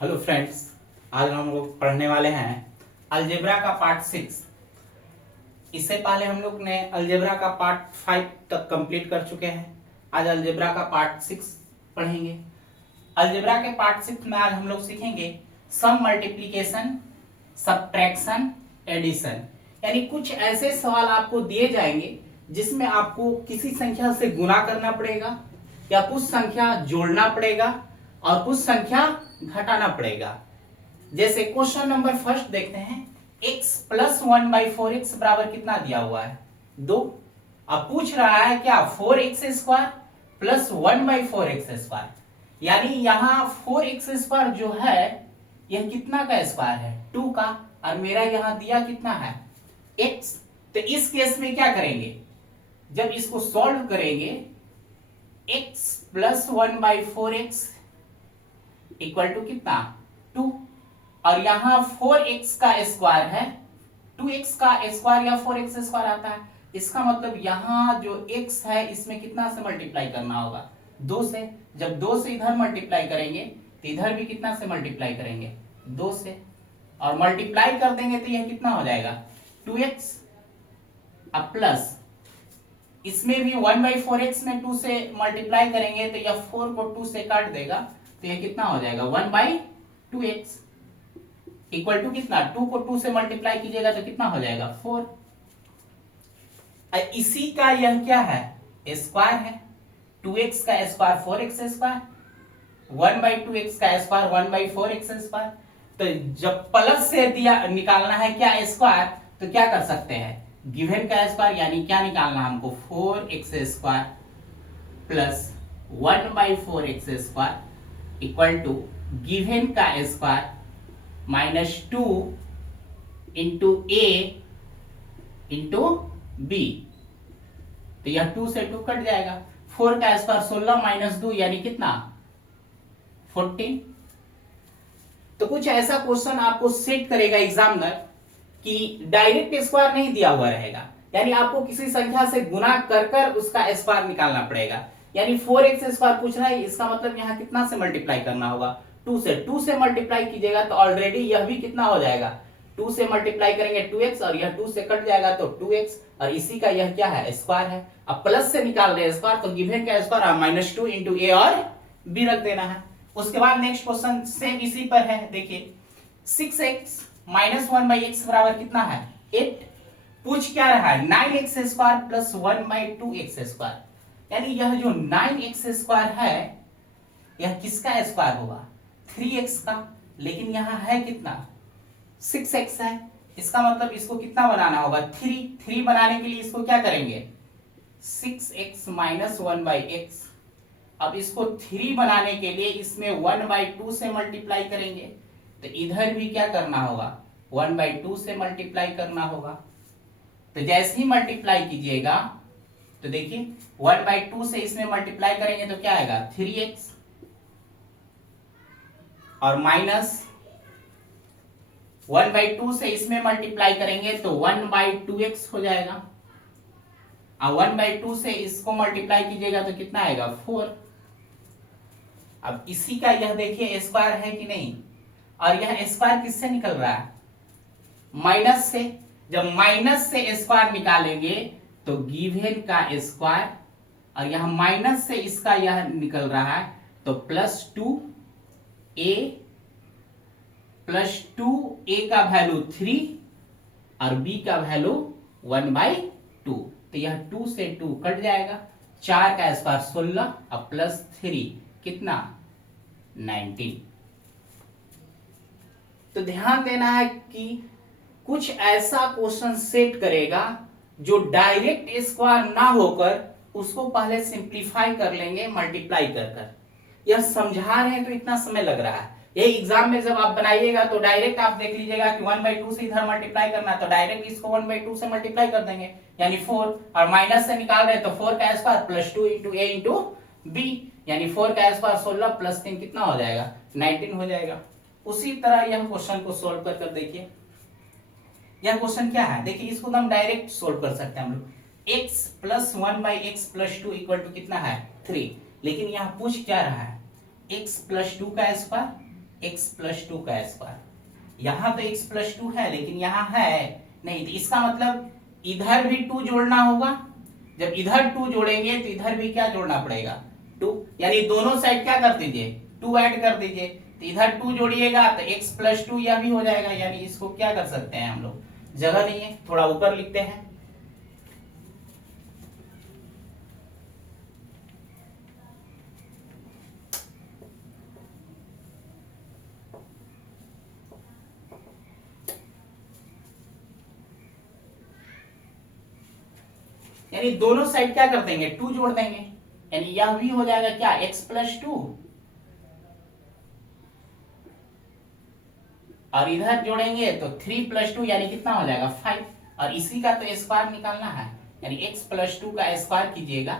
Hello friends, आज हम लोग पढ़ने वाले हैं अलजेब्रा का पार्ट 6। इससे पहले हम लोग ने अलजेब्रा का पार्ट 5 तक कंप्लीट कर चुके हैं। आज अलजेब्रा का पार्ट 6 पढ़ेंगे। अलजेब्रा के पार्ट 6 में आज हम लोग सीखेंगे सम, मल्टीप्लिकेशन, सब्ट्रैक्शन, एडिशन। यानी कुछ ऐसे सवाल आपको दिए जाएंगे जिसमें आपको किसी संख्या से गुणा करना पड़ेगा या कुछ संख्या जोड़ना पड़ेगा और कुछ संख्या घटाना पड़ेगा। जैसे क्वेश्चन नंबर फर्स्ट देखते हैं, x प्लस 1/4x बराबर कितना दिया हुआ है? 2। अब पूछ रहा है क्या 4x square plus 1/4x square, यानी यहाँ 4x स्क्वायर जो है यह कितना का स्क्वायर है? 2 का। और मेरा यहाँ दिया कितना है? x। तो इस केस में क्या करेंगे, जब इसको सॉल्व करेंगे x plus 1/4x equal to कितना? 2। और यहां 4x का स्क्वायर है, 2x का स्क्वायर या 4x स्क्वायर आता है। इसका मतलब यहां जो x है इसमें कितना से मल्टीप्लाई करना होगा? 2 से। जब 2 से इधर मल्टीप्लाई करेंगे तो इधर भी कितना से मल्टीप्लाई करेंगे? 2 से। और मल्टीप्लाई कर देंगे तो यह कितना हो जाएगा? 2x। अब प्लस इसमें भी 1/4x में 2 से मल्टीप्लाई करेंगे तो यह 4 को 2 से काट देगा तो यह कितना हो जाएगा? 1/2x इक्वल टू कितना? 2 को 2 से मल्टीप्लाई कीजिएगा तो कितना हो जाएगा? 4। इसी का यह क्या है? स्क्वायर है। 2x का स्क्वायर 4x स्क्वायर, 1/2x का स्क्वायर 1/4x स्क्वायर। तो जब प्लस से दिया निकालना है क्या स्क्वायर, तो क्या कर सकते हैं? गिवन का स्क्वायर, यानी क्या निकालना हमको? 4x square plus 1/4x square equal to given का square minus 2 into a into b। तो यह 2 से 2 कट जाएगा। 4 का स्क्वायर 16 माइनस 2 यानी कितना? 14। तो कुछ ऐसा क्वेश्चन आपको सेट करेगा एग्जामिनर कि डायरेक्ट स्क्वायर नहीं दिया हुआ रहेगा, यानी आपको किसी संख्या से गुणा कर कर उसका स्क्वायर निकालना पड़ेगा। यानी 4x स्क्वायर पूछ रहा है, इसका मतलब यहाँ कितना से मल्टीप्लाई करना होगा? 2 से। 2 से मल्टीप्लाई कीजिएगा तो ऑलरेडी यह भी कितना हो जाएगा? 2 से मल्टीप्लाई करेंगे 2x और यह 2 से कट जाएगा तो 2x, और इसी का यह क्या है? स्क्वायर है। अब प्लस से निकाल रहे हैं स्क्वायर, तो गिवन का स्क्वायर माइनस 2 इंटू a और b रख देना है। उसके बाद नेक्स्ट क्वेश्चन सेम इसी पर है। देखिए 6x माइनस 1/x बराबर कितना है? 8। पूछ क्या रहा है? 9x square plus 1/2x square, यानी यह जो 9x स्क्वायर है यह किसका स्क्वायर होगा? 3x का। लेकिन यहां है कितना? 6x है। इसका मतलब इसको कितना बनाना होगा? 3 बनाने के लिए इसको क्या करेंगे? 6x minus 1/x। अब इसको 3 बनाने के लिए इसमें 1/2 से मल्टीप्लाई करेंगे, तो इधर भी क्या करना होगा? 1/2 से मल्टीप्लाई करना होगा। तो जैसे ही मल्टीप्लाई कीजिएगा तो देखिए 1/2 से इसमें मल्टीप्लाई करेंगे तो क्या आएगा? 3x और माइनस 1/2 से इसमें मल्टीप्लाई करेंगे तो 1/2x हो जाएगा। और 1/2 से इसको मल्टीप्लाई कीजिएगा तो कितना आएगा? 4। अब इसी का यह देखिए स्क्वायर है कि नहीं, और यह स्क्वायर किससे निकल रहा है? माइनस से। जब माइनस से स्क्वायर निकालेंगे तो गिवन का स्क्वायर, और यहां माइनस से इसका यह निकल रहा है तो प्लस 2a प्लस 2a का वैल्यू 3 और b का वैल्यू 1/2। तो यह 2 से 2 कट जाएगा। 4 का स्क्वायर 16 और प्लस 3 कितना? 19। तो ध्यान देना है कि कुछ ऐसा क्वेश्चन सेट करेगा जो डायरेक्ट स्क्वायर ना होकर उसको पहले सिंप्लीफाई कर लेंगे मल्टीप्लाई कर कर। यह समझा रहे हैं तो इतना समय लग रहा है। यही एग्जाम में जब आप बनाइएगा तो डायरेक्ट आप देख लीजिएगा कि 1/2 से इधर मल्टीप्लाई करना है तो डायरेक्ट इसको 1/2 से मल्टीप्लाई कर देंगे, यानी 4। और माइनस से निकाल रहे हैं तो 4 का square plus 2 into a into b, यानी 4 का स्क्वायर 16 प्लस 3 कितना हो जाएगा? 19 हो जाएगा। उसी तरह यह क्वेश्चन को सोल्व कर कर देखिए। यह क्वेश्चन क्या है? देखिए इसको हम डायरेक्ट सोल्व कर सकते हैं हम लोग। x plus 1/x plus 2 equal to कितना है? 3। लेकिन यहाँ पूछ क्या रहा है? x प्लस 2 का स्क्वायर एक्स प्लस टू का स्क्वायर। यहां तो एक्स प्लस टू है लेकिन यहां है नहीं, तो इसका मतलब इधर भी टू जोड़ना होगा। जब इधर टू जोड़ेंगे तो इधर भी क्या जोड़ना पड़ेगा, टू, यानी दोनों साइड क्या कर दीजिए, टू ऐड कर दीजिए। तो इधर टू जोड़िएगा तो एक्स प्लस टू यह भी हो जाएगा, यानी इसको क्या कर सकते हैं हम लोग, जगह नहीं है थोड़ा ऊपर लिखते हैं। यानी दोनों साइड क्या कर देंगे, टू जोड़ देंगे, यानी यह भी हो जाएगा क्या, एक्स प्लस टू, और इधर जोड़ेंगे तो थ्री प्लस टू यानी कितना हो जाएगा, फाइव, और इसी का तो स्क्वायर निकालना है, यानी एक्स प्लस टू का स्क्वायर कीजिएगा,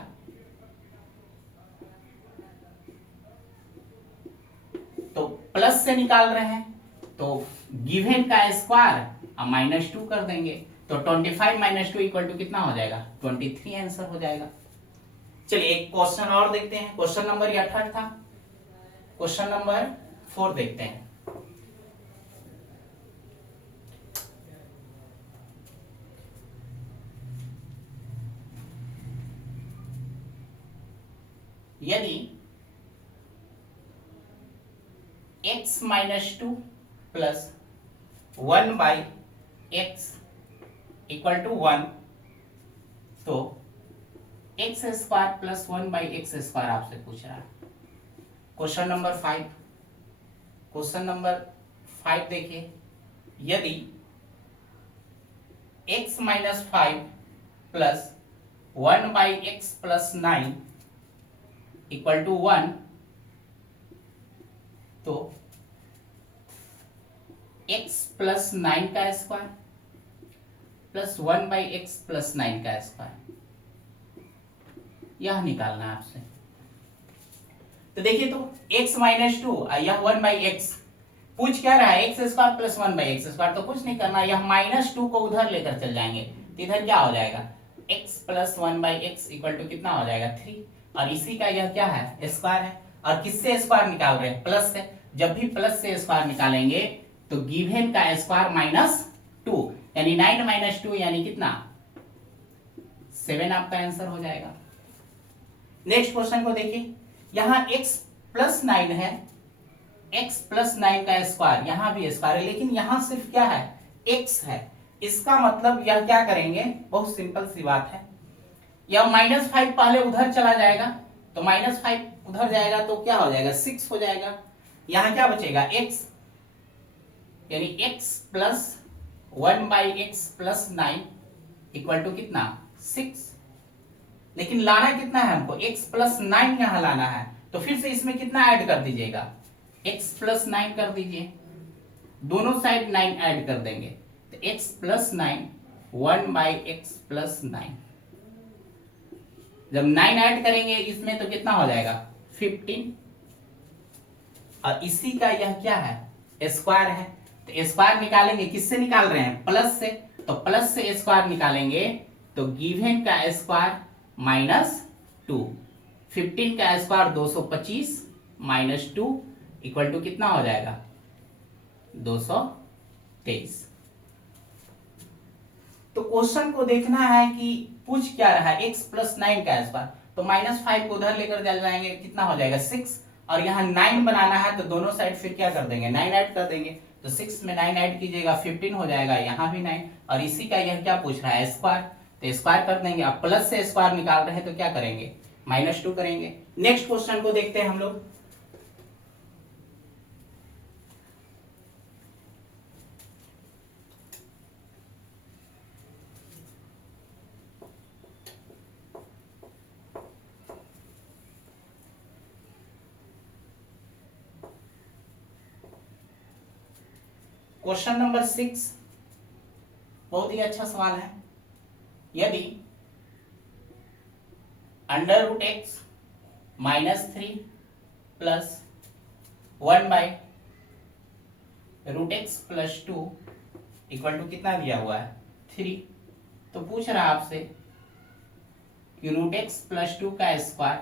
तो प्लस से निकाल रहे हैं तो गिवन का स्क्वायर माइनस टू कर देंगे, तो 25 माइनस टू इक्वल टू कितना हो जाएगा, 23 आंसर हो जाएगा। चलिए एक क्वेश्चन और देखते हैं, क्वेश्चन नंबर ये 18 था, क्वेश्चन नंबर 4 देखते हैं। यदि x minus two plus 1 by x equal to 1, तो x square plus 1 by x square आपसे पूछ रहा है। क्वेश्चन नंबर 5, क्वेश्चन नंबर 5 देखिए, यदि x minus 5 plus 1 by x plus 9 equal to 1, तो x प्लस 9 का square plus 1 by x plus 9 का स्क्वायर, यह निकालना है आपसे। तो देखिए, तो x माइनस टू, यह 1 बाई एक्स, पूछ क्या रहा है, x square plus 1 by x square, तो कुछ नहीं करना, यह माइनस टू को उधर लेकर चल जाएंगे, तो इधर क्या हो जाएगा, x plus 1 by x equal to कितना हो जाएगा, 3, और इसी का यह क्या है, स्क्वायर है, और किससे स्क्वायर निकाल रहे हैं, प्लस से। जब भी प्लस से स्क्वायर निकालेंगे तो गिवन का स्क्वायर माइनस टू, यानी 9 माइनस टू यानी कितना, 7 आपका आंसर हो जाएगा। नेक्स्ट क्वेश्चन को देखिए, यहां x प्लस 9 है, x प्लस 9 का स्क्वायर, यहां भी स्क्वायर है, लेकिन यहां सिर्फ क्या है, x है, इसका मतलब यह क्या करेंगे, बहुत सिंपल सी बात है, यह -5 पहले उधर चला जाएगा, तो -5 उधर जाएगा तो क्या हो जाएगा, 6 हो जाएगा, यहां क्या बचेगा, x, यानी x plus 1 by x plus 9 equal to कितना, 6, लेकिन लाना कितना है हमको, x प्लस 9 यहां लाना है, तो फिर से इसमें कितना ऐड कर दीजिएगा, x प्लस 9 कर दीजिए, दोनों साइड 9 ऐड कर देंगे, तो x plus 9 1 by x plus 9, जब 9 ऐड करेंगे इसमें तो कितना हो जाएगा, 15, और इसी का यह क्या है, स्क्वायर है, तो स्क्वायर निकालेंगे, किससे निकाल रहे हैं, प्लस से, तो प्लस से स्क्वायर निकालेंगे तो गिवन का स्क्वायर माइनस 2, 15 का स्क्वायर 225 माइनस 2 इक्वल टू कितना हो जाएगा, 223। तो क्वेश्चन को देखना है कि पूछ क्या रहा है, x प्लस 9 का स्क्वायर, तो -5 को उधर लेकर चल जाएंगे, कितना हो जाएगा, 6, और यहाँ 9 बनाना है तो दोनों साइड फिर क्या कर देंगे, 9 ऐड कर देंगे, तो 6 में 9 ऐड कीजिएगा 15 हो जाएगा, यहाँ भी 9, और इसी का यह क्या पूछ रहा है, स्क्वायर, तो स्क्वायर कर देंगे। अब प्लस से स्क्वायर निकाल रहे हैं तो क्या करेंगे, -2 करेंगे। नेक्स्ट क्वेश्चन को देखते हैं हम लोग, क्वेश्चन नंबर 6 बहुत ही अच्छा सवाल है। यदि √x -3 plus 1 by √x plus 2 equal to कितना दिया हुआ है, 3, तो पूछ रहा है आपसे कि √x प्लस 2 का square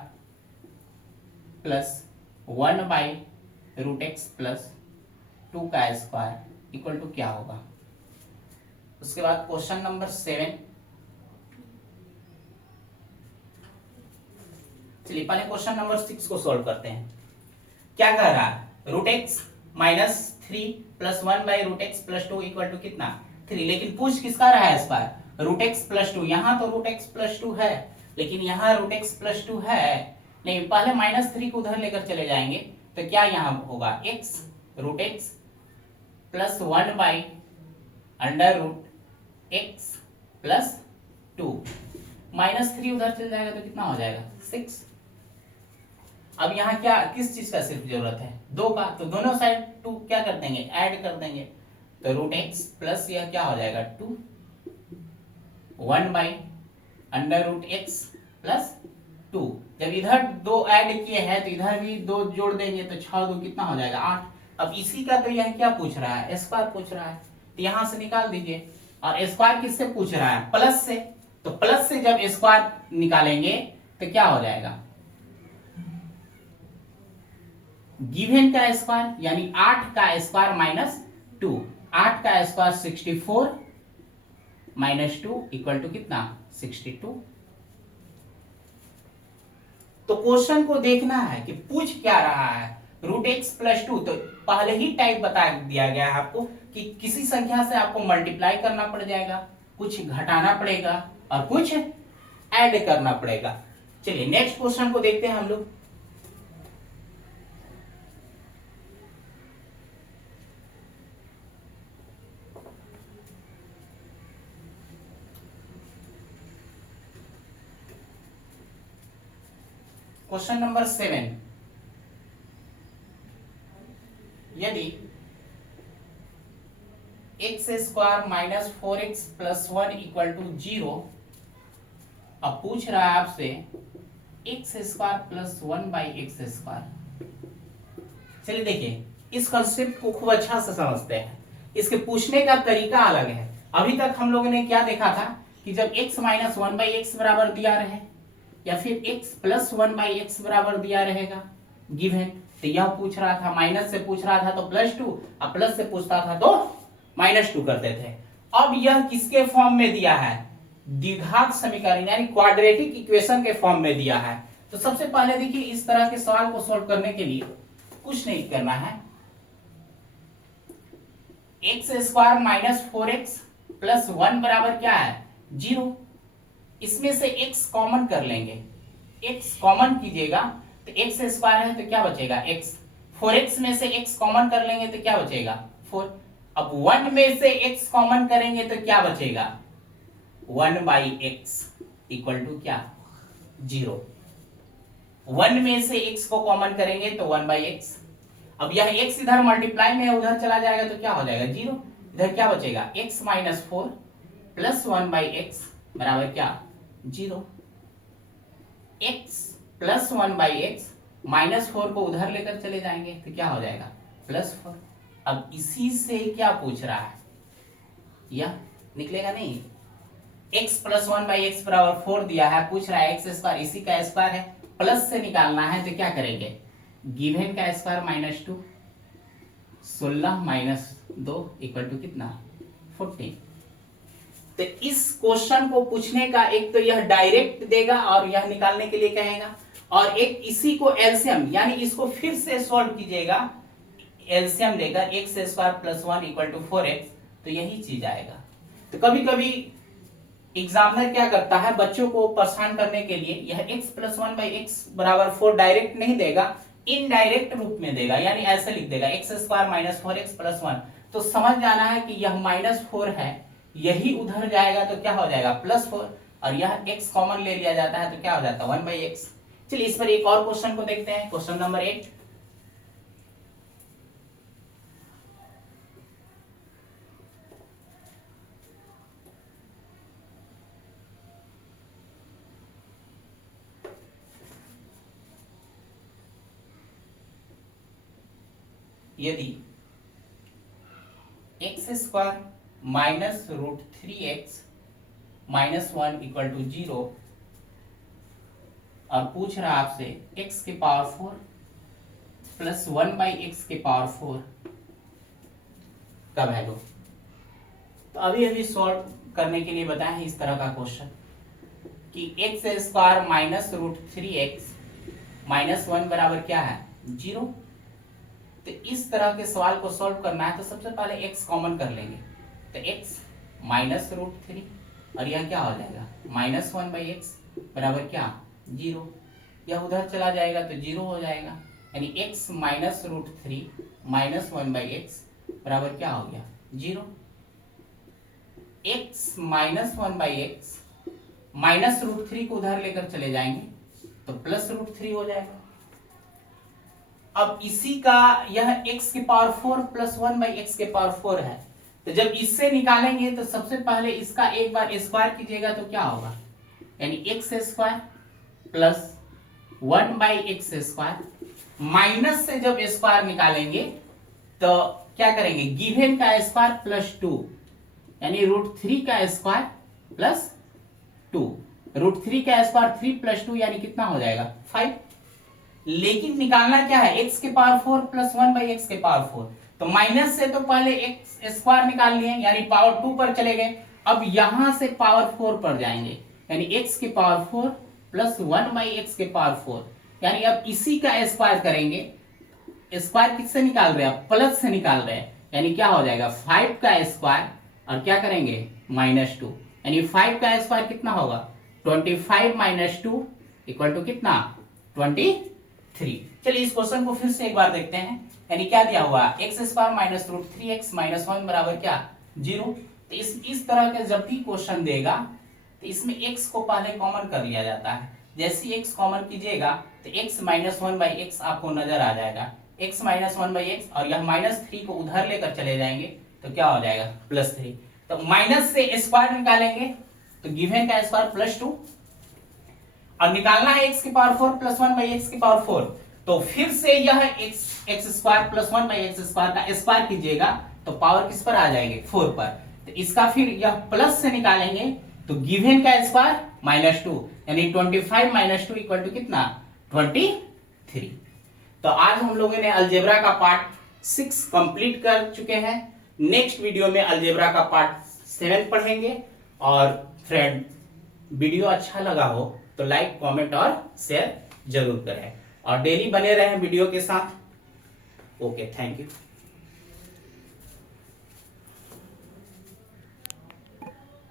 plus 1 by √x plus 2 का स्क्वायर इक्वल टू क्या होगा। उसके बाद क्वेश्चन नंबर 7। चलिए पहले क्वेश्चन नंबर 6 को सॉल्व करते हैं। क्या कह रहा है, root x minus 3 plus 1 by root x plus 2 equal to कितना 3। लेकिन पूछ किसका रहा है स्क्वायर, रूट एक्स प्लस 2। यहां तो रूट एक्स प्लस 2 है, लेकिन यहां रूट एक्स प्लस 2 है नहीं। पहले -3 को उधर लेकर चले जाएंगे तो क्या यहां होगा, x root x plus 1 by under root x plus 2। -3 उधर चल जाएगा तो कितना हो जाएगा 6। अब यहाँ क्या किस चीज का सिर्फ जरूरत है, 2 का, तो दोनों साइड 2 क्या कर देंगे, ऐड कर देंगे। तो रूट एक्स प्लस यह क्या हो जाएगा 2 1 by under root x plus 2। जब इधर 2 ऐड किए हैं तो इधर भी 2 जोड़ देंगे तो 6 2 कितना हो जाएगा 8। अब इसी का तो यह क्या पूछ रहा है, स्क्वायर पूछ रहा है, तो यहां से निकाल दीजिए। और स्क्वायर किससे पूछ रहा है, प्लस से। तो प्लस से जब स्क्वायर निकालेंगे तो क्या हो जाएगा, गिवन का स्क्वायर यानी 8 का स्क्वायर माइनस 2। 8 का स्क्वायर 64 माइनस 2 इक्वल टू कितना 62। तो क्वेश्चन को देखना है कि पूछ क्या रहा है, रूट एक्स प्लस 2। तो पहले ही टाइप बता दिया गया है आपको कि किसी संख्या से आपको मल्टीप्लाई करना पड़ जाएगा, कुछ घटाना पड़ेगा और कुछ ऐड करना पड़ेगा। चलिए नेक्स्ट क्वेश्चन को देखते हैं हम लोग। क्वेश्चन नंबर 7, यदि x square minus 4x plus 1 equal to 0। अब पूछ रहा है आपसे x square plus 1 by x square. चलिए देखिए इस कंसेप्ट को खूब अच्छा से समझते हैं, इसके पूछने का तरीका अलग है। अभी तक हम लोगों ने क्या देखा था कि जब x माइनस 1 बाई एक्स बराबर दिया रहे या फिर x प्लस 1 बाई एक्स बराबर दिया रहेगा गिवन, तो यह पूछ रहा था, माइनस से पूछ रहा था तो प्लस 2, अब प्लस से पूछता था तो -2 करते थे। अब यह किसके फॉर्म में दिया है, द्विघात समीकरण यानी क्वाड्रेटिक इक्वेशन के फॉर्म में दिया है। तो सबसे पहले देखिए इस तरह के सवाल को सॉल्व करने के लिए कुछ नहीं करना है, x square minus 4x plus 1 बराबर क्या है 0। इसमें से x कॉमन कर लेंगे, x कॉमन कीजिएगा तो x स्क्वायर है तो क्या बचेगा x। 4x में से x कॉमन कर लेंगे तो क्या बचेगा 4। अब 1 में से x कॉमन करेंगे तो क्या बचेगा 1 बाई एक्स इक्वल टू क्या 0। 1 में से x को कॉमन करेंगे तो 1 बाई एक्स। अब यह x इधर मल्टीप्लाई में उधर चला जाएगा तो क्या हो जाएगा 0। इधर क्या बचेगा x minus 4 plus 1 by x बराबर क्या 0। x प्लस 1 बाई एक्स -4 को उधर लेकर चले जाएंगे तो क्या हो जाएगा +4। अब इसी से क्या पूछ रहा है, यह निकलेगा नहीं, x प्लस 1 बाई एक्स बराबर 4 दिया है, पूछ रहा है एक्स स्क्वायर, इसी का स्क्वायर है, प्लस से निकालना है तो क्या करेंगे, गिवन का स्क्वायर -2 16 माइनस 2 इक्वल टू कितना 14। तो इस क्वेश्चन को पूछने का एक तो यह डायरेक्ट देगा और यह निकालने के लिए कहेगा, और एक इसी को एलसीएम यानी इसको फिर से सॉल्व कीजिएगा, एलसीएम देगा x square plus 1 equal to 4x, तो यही चीज आएगा। तो कभी कभी एग्जामिनर क्या करता है, बच्चों को परेशान करने के लिए यह x प्लस 1 बाई एक्स बराबर 4 डायरेक्ट नहीं देगा, इनडायरेक्ट रूप में देगा, यानी ऐसे लिख देगा x square minus 4x plus 1। तो समझ जाना है कि यह -4 है, यही उधर जाएगा तो क्या हो जाएगा +4, और यह x कॉमन ले लिया जाता है तो क्या हो जाता है 1 बाई एक्स। चलिए इस पर एक और क्वेश्चन को देखते हैं, क्वेश्चन नंबर 8। यदि x square minus root 3x minus 1 equal to 0 और पूछ रहा आपसे x के पावर 4 प्लस 1 बाई एक्स के पावर 4 का वैल्यू। तो अभी अभी सॉल्व करने के लिए बताया है इस तरह का क्वेश्चन कि x square minus root 3x minus 1 बराबर क्या है 0। तो इस तरह के सवाल को सॉल्व करना है तो सबसे पहले x कॉमन कर लेंगे। तो x माइनस रूट 3 और यह क्या हो जाएगा माइनस 1 बाई एक्स बराबर क्या 0। यह उधर चला जाएगा तो 0 हो जाएगा, यानी x minus root 3 minus 1 by x बराबर क्या हो गया 0। x minus 1 by x minus root 3 को उधर लेकर चले जाएंगे तो प्लस रूट 3 हो जाएगा। अब इसी का यह x के पावर 4 प्लस 1 बाई एक्स के पावर 4 है, तो जब इससे निकालेंगे तो सबसे पहले इसका एक बार स्क्वायर कीजिएगा तो क्या होगा, यानी x square plus 1 by x square minus से जब स्क्वायर निकालेंगे तो क्या करेंगे गिवन का स्क्वायर प्लस 2, यानी रूट 3 का स्क्वायर प्लस 2। रूट 3 का स्क्वायर 3 प्लस 2 यानी कितना हो जाएगा 5। लेकिन निकालना क्या है x के पावर 4 प्लस 1 बाई एक्स के पावर 4। तो माइनस से तो पहले x स्क्वायर निकाल लिए यानी पावर 2 पर चले गए, अब यहां से पावर 4 पर जाएंगे यानी x के पावर 4 प्लस 1 बाई एक्स के पावर 4, यानी अब इसी का स्क्वायर करेंगे। स्क्वायर किससे निकाल रहे हैं प्लस से निकाल रहे हैं, यानी क्या हो जाएगा 5 का स्क्वायर और क्या करेंगे माइनस 2, यानी 5 का स्क्वायर कितना होगा 25 माइनस 2 इक्वल टू कितना 23। चलिए इस क्वेश्चन को फिर से एक बार देखते हैं, यानी क्या दिया हुआ x square minus root 3x minus 1 बराबर क्या 0। तो इस तरह के जब भी क्वेश्चन देगा तो इसमें x को पहले कॉमन कर लिया जाता है। जैसे ही x कॉमन कीजिएगा तो x माइनस 1 बाई एक्स आपको नजर आ जाएगा, x माइनस 1 बाई एक्स और यह माइनस 3 को उधर लेकर चले जाएंगे तो क्या हो जाएगा प्लस 3। तो माइनस से स्क्वायर निकालेंगे तो गिवन का स्क्वायर प्लस 2 और निकालना है x के पावर 4 प्लस 1 बाई एक्स के पावर 4। तो फिर से यह x square plus 1 by x square का स्क्वायर कीजिएगा तो पावर किस पर आ जाएंगे 4 पर। तो इसका फिर यह प्लस से निकालेंगे तो गिवन का स्क्वायर माइनस 2, यानी 25 माइनस 2 इक्वल टू कितना 23। तो आज हम लोगों ने अलजेब्रा का पार्ट 6 कंप्लीट कर चुके हैं। नेक्स्ट वीडियो में अलजेब्रा का पार्ट 7 पढ़ेंगे। और फ्रेंड वीडियो अच्छा लगा हो तो लाइक कमेंट और शेयर जरूर करें और डेली बने रहें वीडियो के साथ। Okay, thank you.